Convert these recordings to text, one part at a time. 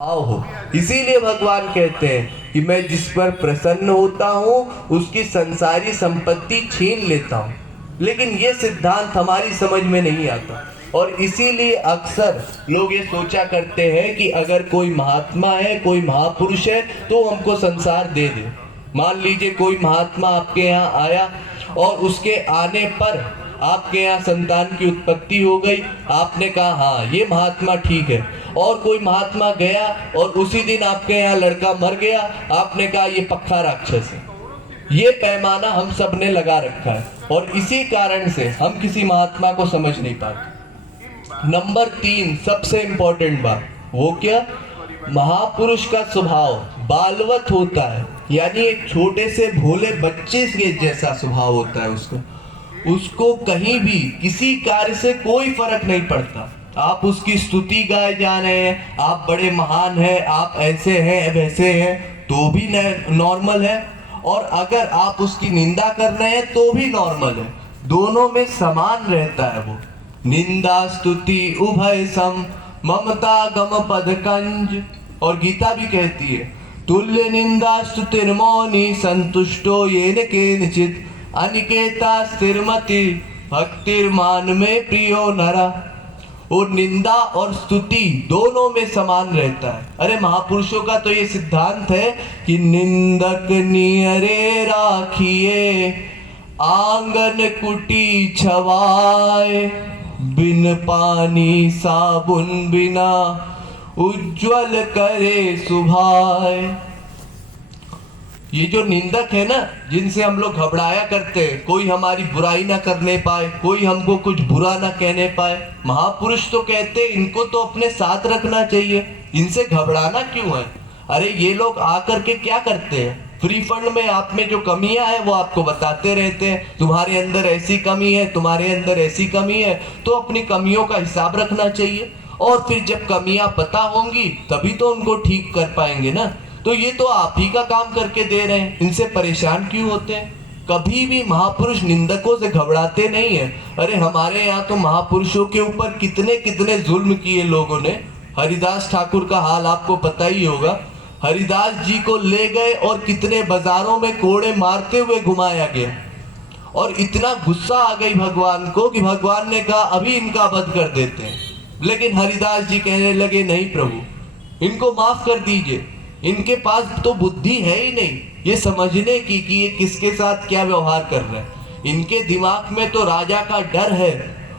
भाव हो। इसीलिए भगवान कहते हैं कि मैं जिस पर प्रसन्न होता हूँ उसकी संसारी संपत्ति छीन लेता हूँ। लेकिन ये सिद्धांत हमारी समझ में नहीं आता और इसीलिए अक्सर लोग ये सोचा करते हैं कि अगर कोई महात्मा है, कोई महापुरुष है तो हमको संसार दे दे। मान लीजिए कोई महात्मा आपके यहाँ आया और उसके आने पर आपके यहाँ संतान की उत्पत्ति हो गई, आपने कहा हाँ ये महात्मा ठीक है। और कोई महात्मा गया और उसी दिन आपके यहाँ लड़का मर गया, आपने कहा ये पक्का राक्षस है। ये पैमाना हम सब ने लगा रखा है और इसी कारण से हम किसी महात्मा को समझ नहीं पाते। नंबर 3 सबसे इंपॉर्टेंट बात, वो क्या? महापुरुष का स्वभाव बालवत होता है, यानी एक छोटे से भोले बच्चे के जैसा स्वभाव होता है उसको कहीं भी किसी कार्य से कोई फर्क नहीं पड़ता। आप उसकी स्तुति गाए जा रहे हैं, आप बड़े महान हैं, आप ऐसे हैं वैसे हैं, तो भी नॉर्मल है, और अगर आप उसकी निंदा कर रहे हैं तो भी नॉर्मल है। दोनों में समान रहता है वो। निंदा स्तुति उभय सम ममता गम पद कंज। और गीता भी कहती है तुल्य निंदा स्तुतिर्मौनी संतुष्टो येन केनचित् अनिकेता स्थिरमति भक्तिर्मान में प्रियो नरा। और निंदा और स्तुति दोनों में समान रहता है। अरे महापुरुषों का तो ये सिद्धांत है कि निंदक नियरे राखिए आंगन कुटी छवाए बिन पानी साबुन बिना उज्जवल करे सुभाए। ये जो निंदक है ना, जिनसे हम लोग घबराया करते हैं, कोई हमारी बुराई ना करने पाए, कोई हमको कुछ बुरा ना कहने पाए, महापुरुष तो कहते हैं इनको तो अपने साथ रखना चाहिए, इनसे घबराना क्यों है? अरे ये लोग आकर के क्या करते हैं? फ्री फंड में आप में जो कमियां हैं वो आपको बताते रहते हैं, तुम्हारे अंदर ऐसी कमी है, तुम्हारे अंदर ऐसी कमी है, तो अपनी कमियों का हिसाब रखना चाहिए और फिर जब कमियां पता होंगी तभी तो उनको ठीक कर पाएंगे ना। तो ये तो आप ही का काम करके दे रहे हैं, इनसे परेशान क्यों होते हैं? कभी भी महापुरुष निंदकों से घबराते नहीं है। अरे हमारे यहाँ तो महापुरुषों के ऊपर कितने कितने जुल्म किए लोगों ने। हरिदास ठाकुर का हाल आपको पता ही होगा। हरिदास जी को ले गए और कितने बाजारों में कोड़े मारते हुए घुमाया गया और इतना गुस्सा आ गई भगवान को कि भगवान ने कहा अभी इनका वध कर देते हैं। लेकिन हरिदास जी कहने लगे नहीं प्रभु, इनको माफ कर दीजिए, इनके पास तो बुद्धि है ही नहीं ये समझने की कि ये किसके साथ क्या व्यवहार कर रहे हैं। इनके दिमाग में तो राजा का डर है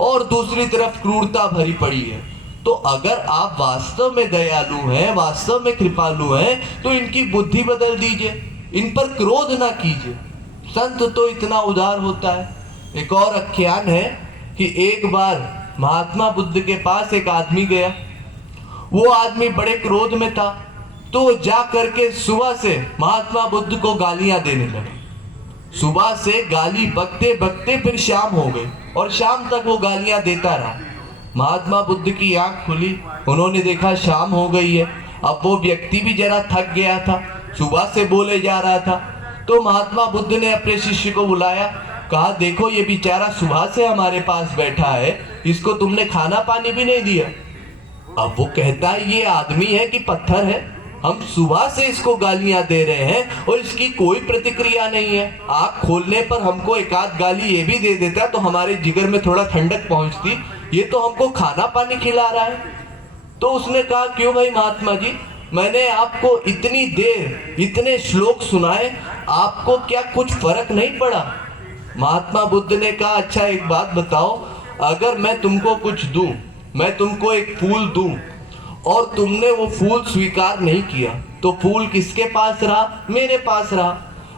और दूसरी तरफ क्रूरता भरी पड़ी है। तो अगर आप वास्तव में दयालु हैं, वास्तव में कृपालु हैं, तो इनकी बुद्धि बदल दीजिए, इन पर क्रोध ना कीजिए। संत तो इतना उदार होता है। एक और आख्यान है कि एक बार महात्मा बुद्ध के पास एक आदमी गया। वो आदमी बड़े क्रोध में था, तो जा करके सुबह से महात्मा बुद्ध को गालियां देने लगे। सुबह से गाली बकते बकते फिर शाम हो गई और शाम तक वो गालियां देता रहा। महात्मा बुद्ध की आंख खुली, उन्होंने देखा शाम हो गई है। अब वो व्यक्ति भी जरा थक गया था, सुबह से बोले जा रहा था। तो महात्मा बुद्ध ने अपने शिष्य को बुलाया, कहा देखो ये बेचारा सुबह से हमारे पास बैठा है, इसको तुमने खाना पानी भी नहीं दिया। अब वो कहता है ये आदमी है कि पत्थर है, हम सुबह से इसको गालियां दे रहे हैं और इसकी कोई प्रतिक्रिया नहीं है। आँख खोलने पर हमको एक आध गाली ये भी दे देता तो हमारे जिगर में थोड़ा ठंडक पहुंचती, ये तो हमको खाना पानी खिला रहा है। तो उसने कहा क्यों भाई महात्मा जी, मैंने आपको इतनी देर इतने श्लोक सुनाए, आपको क्या कुछ फर्क नहीं पड़ा? महात्मा बुद्ध ने कहा अच्छा एक बात बताओ, अगर मैं तुमको कुछ दूं, मैं तुमको एक फूल दूं और तुमने वो फूल स्वीकार नहीं किया, तो फूल किसके पास रहा? मेरे पास रहा।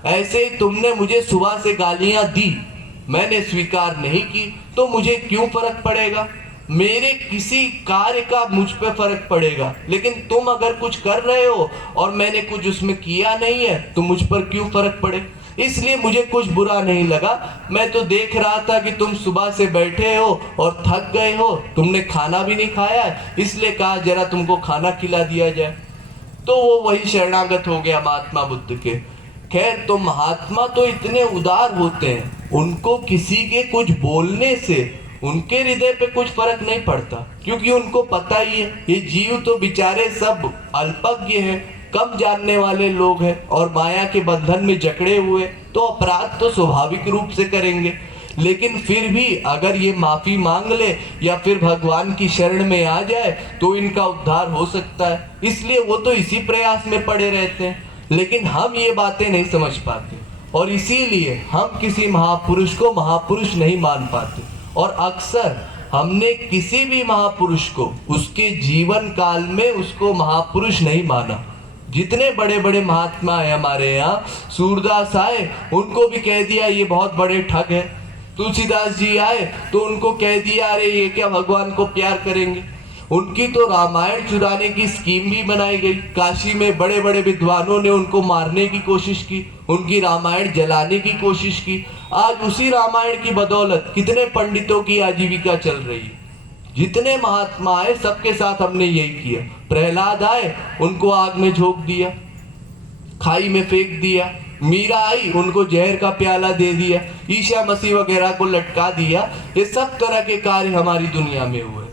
ऐसे ही तुमने मुझे सुबह से गालियां दी, मैंने स्वीकार नहीं की, तो मुझे क्यों फर्क पड़ेगा? मेरे किसी कार्य का मुझ पे फर्क पड़ेगा, लेकिन तुम अगर कुछ कर रहे हो और मैंने कुछ उसमें किया नहीं है तो मुझ पर क्यों फर्क पड़े? इसलिए मुझे कुछ बुरा नहीं लगा। मैं तो देख रहा था कि तुम सुबह से बैठे हो और थक गए हो, तुमने खाना भी नहीं खाया, इसलिए कहा जरा तुमको खाना खिला दिया जाए। तो वो वही शरणागत हो गया महात्मा बुद्ध के। खैर, तो महात्मा तो इतने उदार होते हैं, उनको किसी के कुछ बोलने से उनके हृदय पे कुछ फर्क नहीं पड़ता, क्योंकि उनको पता ही है ये जीव तो बेचारे सब अल्पज्ञ हैं, कम जानने वाले लोग हैं और माया के बंधन में जकड़े हुए, तो अपराध तो स्वाभाविक रूप से करेंगे। लेकिन फिर भी अगर ये माफी मांग ले या फिर भगवान की शरण में आ जाए तो इनका उद्धार हो सकता है। इसलिए वो तो इसी प्रयास में पड़े रहते हैं, लेकिन हम ये बातें नहीं समझ पाते और इसीलिए हम किसी महापुरुष को महापुरुष नहीं मान पाते। और अक्सर हमने किसी भी महापुरुष को उसके जीवन काल में उसको महापुरुष नहीं माना। जितने बड़े बड़े महात्मा है हमारे यहाँ, सूरदास आए उनको भी कह दिया ये बहुत बड़े ठग है। तुलसीदास जी आए तो उनको कह दिया अरे ये क्या भगवान को प्यार करेंगे। उनकी तो रामायण चुराने की स्कीम भी बनाई गई। काशी में बड़े बड़े विद्वानों ने उनको मारने की कोशिश की, उनकी रामायण जलाने की कोशिश की। आज उसी रामायण की बदौलत कितने पंडितों की आजीविका चल रही है। जितने महात्मा आए सबके साथ हमने यही किया। प्रहलाद आए उनको आग में झोंक दिया, खाई में फेंक दिया। मीरा आई उनको जहर का प्याला दे दिया। ईसा मसीह वगैरह को लटका दिया। ये सब तरह के कार्य हमारी दुनिया में हुए।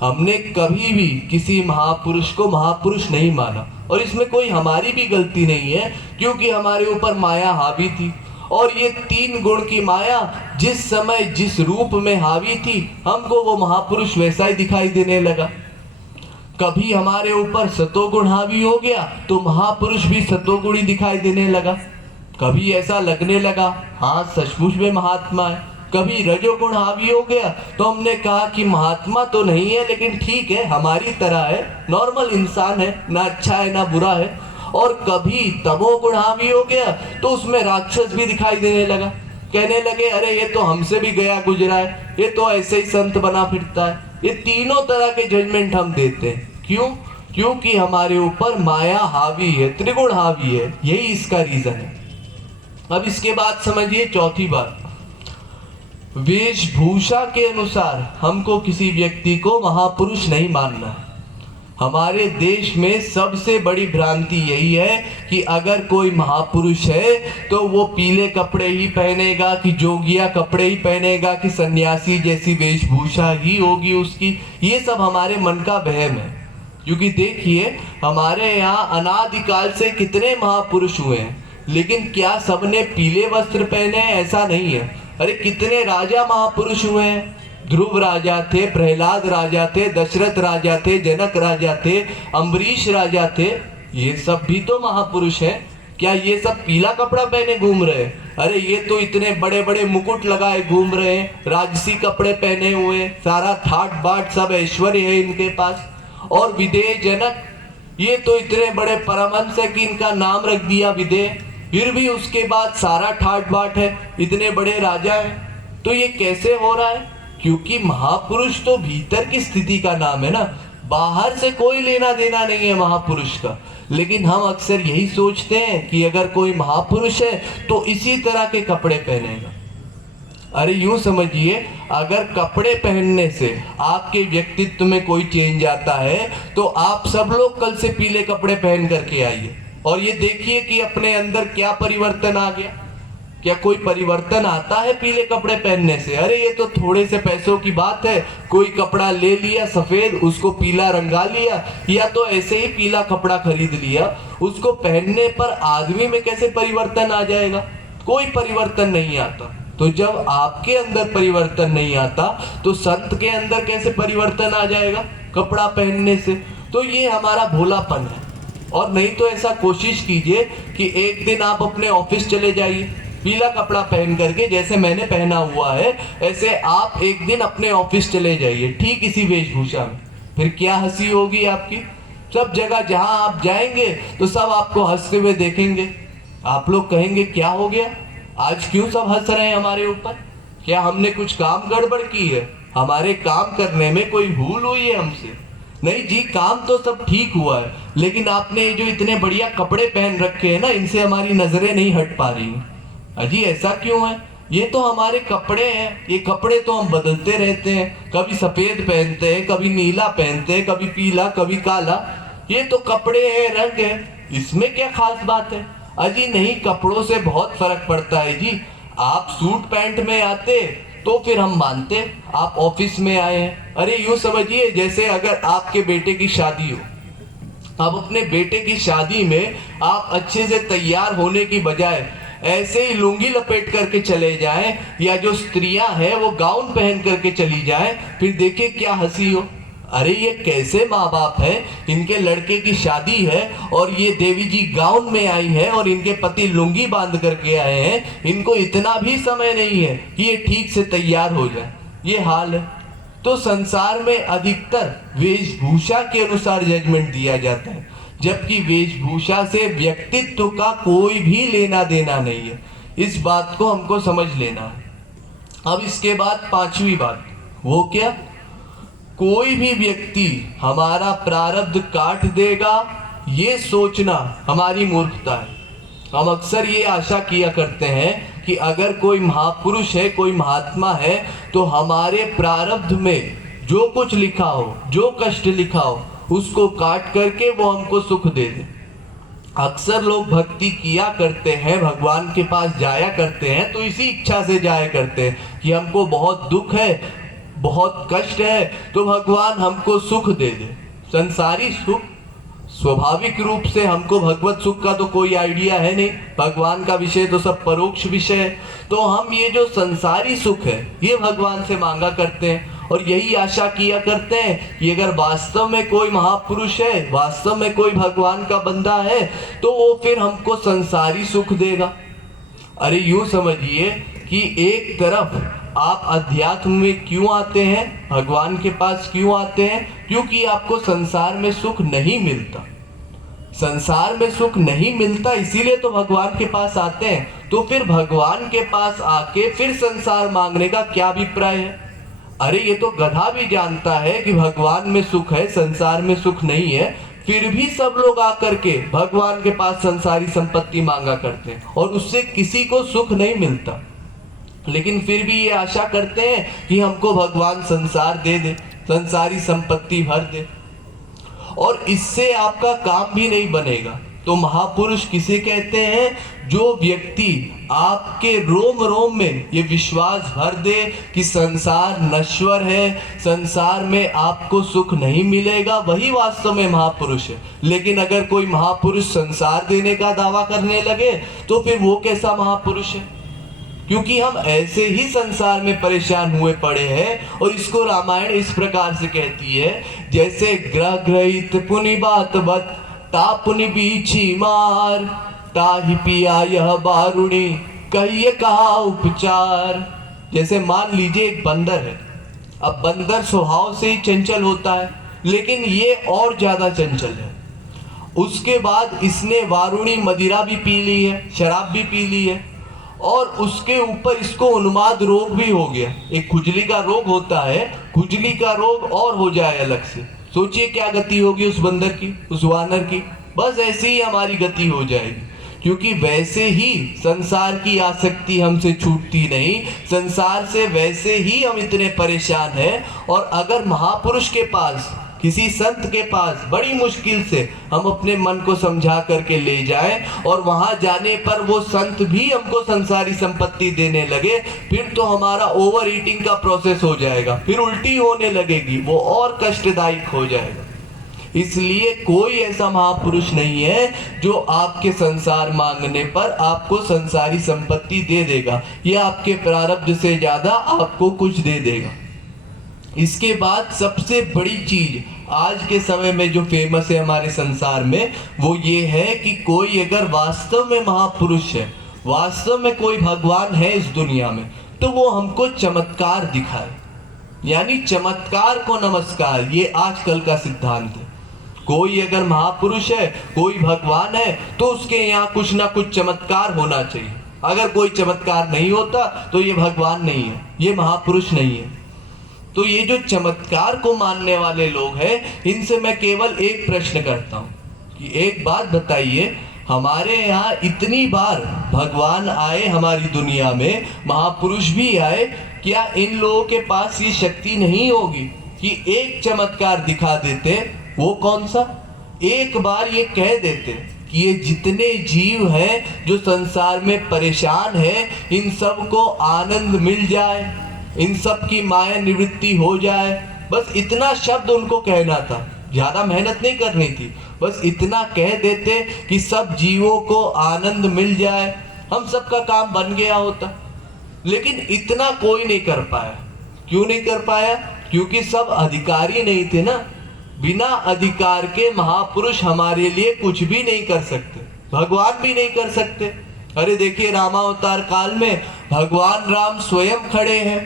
हमने कभी भी किसी महापुरुष को महापुरुष नहीं माना और इसमें कोई हमारी भी गलती नहीं है, क्योंकि हमारे ऊपर माया हावी थी। और ये 3 गुण की माया जिस समय जिस रूप में हावी थी, हमको वो महापुरुष वैसा ही दिखाई देने लगा। कभी हमारे ऊपर सतोगुण हावी हो गया तो महापुरुष भी सतोगुणी दिखाई देने लगा। कभी ऐसा लगने लगा हाँ सचमुच में महात्मा है। कभी रजोगुण हावी हो गया तो हमने कहा कि महात्मा तो नहीं है, लेकिन ठीक है हमारी तरह है, नॉर्मल इंसान है, ना अच्छा है ना बुरा है। और कभी तमोगुण हावी हो गया तो उसमें राक्षस भी दिखाई देने लगा। कहने लगे अरे ये तो हमसे भी गया गुजरा है, ये तो ऐसे ही संत बना फिरता है। ये तीनों तरह के जजमेंट हम देते हैं। क्यों? क्योंकि हमारे ऊपर माया हावी है, त्रिगुण हावी है, यही इसका रीजन है। अब इसके बाद समझिए चौथी बात, वेशभूषा के अनुसार हमको किसी व्यक्ति को महापुरुष नहीं मानना है। हमारे देश में सबसे बड़ी भ्रांति यही है कि अगर कोई महापुरुष है तो वो पीले कपड़े ही पहनेगा, कि जोगिया कपड़े ही पहनेगा, कि सन्यासी जैसी वेशभूषा ही होगी उसकी। ये सब हमारे मन का वहम है। क्योंकि देखिए हमारे यहाँ अनादिकाल से कितने महापुरुष हुए हैं, लेकिन क्या सबने पीले वस्त्र पहने हैं? ऐसा नहीं है। अरे कितने राजा महापुरुष हुए हैं। ध्रुव राजा थे, प्रहलाद राजा थे, दशरथ राजा थे, जनक राजा थे, अम्बरीश राजा थे। ये सब भी तो महापुरुष हैं। क्या ये सब पीला कपड़ा पहने घूम रहे हैं? अरे ये तो इतने बड़े बड़े मुकुट लगाए घूम रहे हैं, राजसी कपड़े पहने हुए, सारा ठाट बाट सब ऐश्वर्य है इनके पास। और विदेह जनक, ये तो इतने बड़े परमहंस है कि इनका नाम रख दिया विदेह, फिर भी उसके बाद सारा ठाट बाट है, इतने बड़े राजा हैं। तो ये कैसे हो रहा है? क्योंकि महापुरुष तो भीतर की स्थिति का नाम है ना, बाहर से कोई लेना देना नहीं है महापुरुष का। लेकिन हम अक्सर यही सोचते हैं कि अगर कोई महापुरुष है तो इसी तरह के कपड़े पहनेगा। अरे यूं समझिए, अगर कपड़े पहनने से आपके व्यक्तित्व में कोई चेंज आता है तो आप सब लोग कल से पीले कपड़े पहन करके आइए और ये देखिए कि अपने अंदर क्या परिवर्तन आ गया। क्या कोई परिवर्तन आता है पीले कपड़े पहनने से? अरे ये तो थोड़े से पैसों की बात है, कोई कपड़ा ले लिया सफेद, उसको पीला रंगा लिया, या तो ऐसे ही पीला कपड़ा खरीद लिया, उसको पहनने पर आदमी में कैसे परिवर्तन आ जाएगा? कोई परिवर्तन नहीं आता। तो जब आपके अंदर परिवर्तन नहीं आता तो संत के अंदर कैसे परिवर्तन आ जाएगा कपड़ा पहनने से? तो ये हमारा भोलापन है। और नहीं तो ऐसा कोशिश कीजिए कि एक दिन आप अपने ऑफिस चले जाइए पीला कपड़ा पहन करके, जैसे मैंने पहना हुआ है ऐसे आप एक दिन अपने ऑफिस चले जाइए ठीक इसी वेशभूषा में। फिर क्या हंसी होगी आपकी। सब जगह जहां आप जाएंगे तो सब आपको हंसते हुए देखेंगे। आप लोग कहेंगे क्या हो गया, आज क्यों सब हंस रहे हैं हमारे ऊपर? क्या हमने कुछ काम गड़बड़ की है? हमारे काम करने में कोई भूल हुई है हमसे? नहीं जी, काम तो सब ठीक हुआ है, लेकिन आपने जो इतने बढ़िया कपड़े पहन रखे हैं ना, इनसे हमारी नजरें नहीं हट पा रही। अजी ऐसा क्यों है? ये तो हमारे कपड़े हैं, ये कपड़े तो हम बदलते रहते हैं, कभी सफेद पहनते हैं, कभी नीला पहनते हैं, कभी पीला, कभी काला। ये तो कपड़े हैं, रंग है, इसमें क्या खास बात है? अजी नहीं, कपड़ों से बहुत फर्क पड़ता है जी। आप सूट पैंट में आते तो फिर हम मानते। आप ऑफिस में आए हैं, अरे यूं समझिए जैसे अगर आपके बेटे की शादी हो, अब अपने बेटे की शादी में आप अच्छे से तैयार होने की बजाय ऐसे ही लुंगी लपेट करके चले जाएं, या जो स्त्रियां हैं वो गाउन पहन करके चली जाएं, फिर देखिए क्या हंसी हो। अरे ये कैसे माँ बाप हैं, इनके लड़के की शादी है और ये देवी जी गाउन में आई है और इनके पति लुंगी बांध करके आए हैं, इनको इतना भी समय नहीं है कि ये ठीक से तैयार हो जाए। ये हाल है। तो संसार में अधिकतर वेशभूषा के अनुसार जजमेंट दिया जाता है, जबकि वेशभूषा से व्यक्तित्व का कोई भी लेना देना नहीं है। इस बात को हमको समझ लेना है। अब इसके बाद पांचवी बात, वो क्या? कोई भी व्यक्ति हमारा प्रारब्ध काट देगा, ये सोचना हमारी मूर्खता है। हम अक्सर ये आशा किया करते हैं कि अगर कोई महापुरुष है, कोई महात्मा है, तो हमारे प्रारब्ध में जो कुछ लिखा हो, जो कष्ट लिखा हो, उसको काट करके वो हमको सुख दे दे। अक्सर लोग भक्ति किया करते हैं, भगवान के पास जाया करते हैं, तो इसी इच्छा से जाया करते हैं कि हमको बहुत दुख है, बहुत कष्ट है, तो भगवान हमको सुख दे दे। संसारी सुख, स्वाभाविक रूप से हमको भगवत सुख का तो कोई आइडिया है नहीं, भगवान का विषय तो सब परोक्ष विषय है। तो हम ये जो संसारी सुख है ये भगवान से मांगा करते हैं और यही आशा किया करते हैं कि अगर वास्तव में कोई महापुरुष है, वास्तव में कोई भगवान का बंदा है, तो वो फिर हमको संसारी सुख देगा। अरे यूं समझिए कि एक तरफ आप अध्यात्म में क्यों आते हैं, भगवान के पास क्यों आते हैं? क्योंकि आपको संसार में सुख नहीं मिलता। संसार में सुख नहीं मिलता, इसीलिए तो भगवान के पास आते हैं। तो फिर भगवान के पास आके फिर संसार मांगने का क्या अभिप्राय है? अरे ये तो गधा भी जानता है कि भगवान में सुख है, संसार में सुख नहीं है, फिर भी सब लोग आकर के भगवान के पास संसारी संपत्ति मांगा करते हैं और उससे किसी को सुख नहीं मिलता। लेकिन फिर भी ये आशा करते हैं कि हमको भगवान संसार दे दे, संसारी संपत्ति भर दे, और इससे आपका काम भी नहीं बनेगा। तो महापुरुष किसे कहते हैं? जो व्यक्ति आपके रोम रोम में ये विश्वास भर दे कि संसार नश्वर है, संसार में आपको सुख नहीं मिलेगा, वही वास्तव में महापुरुष है। लेकिन अगर कोई महापुरुष संसार देने का दावा करने लगे तो फिर वो कैसा महापुरुष है? क्योंकि हम ऐसे ही संसार में परेशान हुए पड़े हैं। और इसको रामायण इस प्रकार से कहती है, जैसे ग्रह ग्रहित पुनि बात बत तापुनि बीछी मार, ताहि पिया यह बारुणी कहिए कहा उपचार। जैसे मान लीजिए एक बंदर है। अब बंदर स्वभाव से ही चंचल होता है, लेकिन ये और ज्यादा चंचल है। उसके बाद इसने वारुणी मदिरा भी पी ली है, शराब भी पी ली है, और उसके ऊपर इसको उन्माद रोग भी हो गया। एक खुजली का रोग होता है, खुजली का रोग और हो जाए अलग से। सोचिए क्या गति होगी उस बंदर की, उस वानर की। बस ऐसे ही हमारी गति हो जाएगी, क्योंकि वैसे ही संसार की आसक्ति हमसे छूटती नहीं, संसार से वैसे ही हम इतने परेशान हैं। और अगर महापुरुष के पास, किसी संत के पास बड़ी मुश्किल से हम अपने मन को समझा करके ले जाएं और वहां जाने पर वो संत भी हमको संसारी संपत्ति देने लगे, फिर तो हमारा ओवर ईटिंग का प्रोसेस हो जाएगा, फिर उल्टी होने लगेगी, वो और कष्टदायक हो जाएगा। इसलिए कोई ऐसा महापुरुष नहीं है जो आपके संसार मांगने पर आपको संसारी संपत्ति दे देगा, या आपके प्रारब्ध से ज्यादा आपको कुछ दे देगा। इसके बाद सबसे बड़ी चीज आज के समय में जो फेमस है हमारे संसार में, वो ये है कि कोई अगर वास्तव में महापुरुष है, वास्तव में कोई भगवान है इस दुनिया में, तो वो हमको चमत्कार दिखाए। यानी चमत्कार को नमस्कार, ये आजकल का सिद्धांत है। कोई अगर महापुरुष है, कोई भगवान है, तो उसके यहाँ कुछ ना कुछ चमत्कार होना चाहिए। अगर कोई चमत्कार नहीं होता तो ये भगवान नहीं है, ये महापुरुष नहीं है। तो ये जो चमत्कार को मानने वाले लोग हैं, इनसे मैं केवल एक प्रश्न करता हूँ कि एक बात बताइए, हमारे यहाँ इतनी बार भगवान आए हमारी दुनिया में, महापुरुष भी आए, क्या इन लोगों के पास ये शक्ति नहीं होगी कि एक चमत्कार दिखा देते? वो कौन सा? एक बार ये कह देते कि ये जितने जीव हैं जो संसार में परेशान हैं, इन सब को आनंद मिल जाए, इन सब की माया निवृत्ति हो जाए, बस इतना शब्द उनको कहना था, ज़्यादा मेहनत नहीं करनी थी। बस इतना कह देते कि सब जीवों को आनंद मिल जाए, हम सबका काम बन गया होता। लेकिन इतना कोई नहीं कर पाया। क्यों नहीं कर पाया? क्योंकि सब अधिकारी नहीं थे ना। बिना अधिकार के महापुरुष हमारे लिए कुछ भी नहीं कर सकते, भगवान भी नहीं कर सकते। अरे देखिए, रामावतार काल में भगवान राम स्वयं खड़े हैं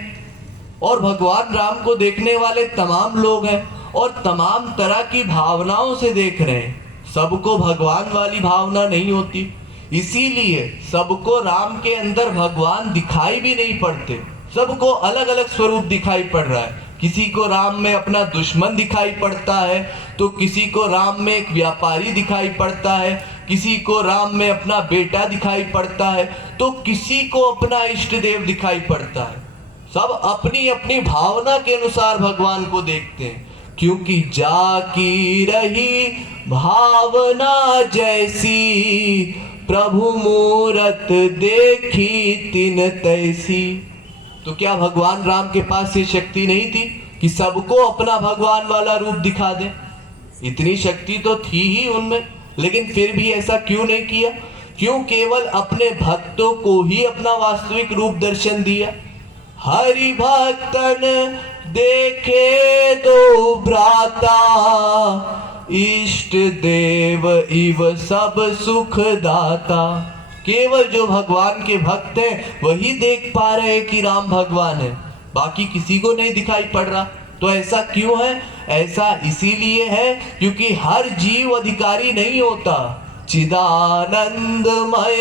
और भगवान राम को देखने वाले तमाम लोग हैं और तमाम तरह की भावनाओं से देख रहे हैं। सबको भगवान वाली भावना नहीं होती, इसीलिए सबको राम के अंदर भगवान दिखाई भी नहीं पड़ते। सबको अलग अलग स्वरूप दिखाई पड़ रहा है। किसी को राम में अपना दुश्मन दिखाई पड़ता है, तो किसी को राम में एक व्यापारी दिखाई पड़ता है, किसी को राम में अपना बेटा दिखाई पड़ता है, तो किसी को अपना इष्ट देव दिखाई पड़ता है। सब अपनी अपनी भावना के अनुसार भगवान को देखते हैं, क्योंकि जाकी रही भावना जैसी, प्रभु मूरत देखी तिन तैसी। तो क्या भगवान राम के पास ये शक्ति नहीं थी कि सबको अपना भगवान वाला रूप दिखा दे? इतनी शक्ति तो थी ही उनमें, लेकिन फिर भी ऐसा क्यों नहीं किया? क्यों केवल अपने भक्तों को ही अपना वास्तविक रूप दर्शन दिया? हरि भक्तन देखे दो भ्राता, इष्ट देव इव सब सुख दाता। केवल जो भगवान के भक्त हैं वही देख पा रहे हैं कि राम भगवान है, बाकी किसी को नहीं दिखाई पड़ रहा। तो ऐसा क्यों है? ऐसा इसीलिए है क्योंकि हर जीव अधिकारी नहीं होता। चिदानंदमय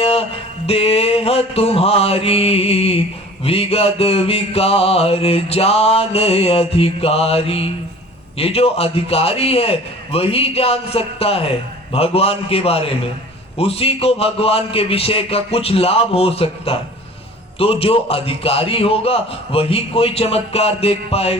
देह तुम्हारी, विगत विकार जान अधिकारी। ये जो अधिकारी है वही जान सकता है भगवान के बारे में, उसी को भगवान के विषय का कुछ लाभ हो सकता है। तो जो अधिकारी होगा वही कोई चमत्कार देख पाएगा।